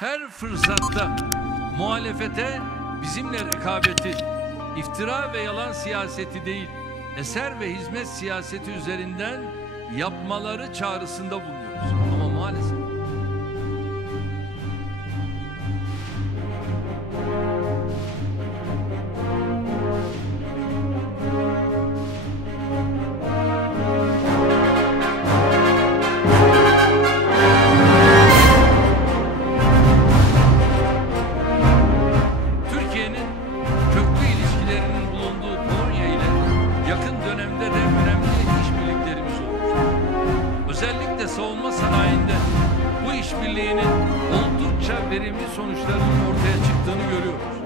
Her fırsatta muhalefete bizimle rekabeti, iftira ve yalan siyaseti değil, eser ve hizmet siyaseti üzerinden yapmaları çağrısında bulunuyoruz. Ama maalesef köklü ilişkilerinin bulunduğu Polonya ile yakın dönemde de önemli işbirliklerimiz olmuştur. Özellikle savunma sanayinde bu işbirliğinin oldukça verimli sonuçlarının ortaya çıktığını görüyoruz.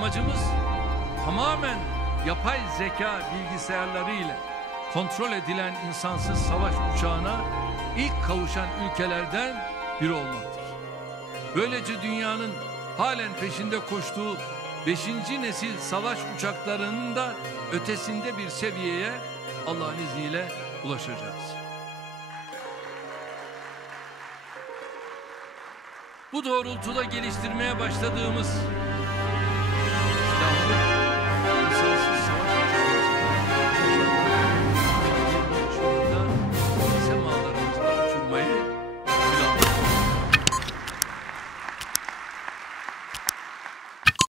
Amacımız tamamen yapay zeka bilgisayarları ile kontrol edilen insansız savaş uçağına ilk kavuşan ülkelerden biri olmaktır. Böylece dünyanın halen peşinde koştuğu 5. nesil savaş uçaklarının da ötesinde bir seviyeye Allah'ın izniyle ulaşacağız. Bu doğrultuda geliştirmeye başladığımız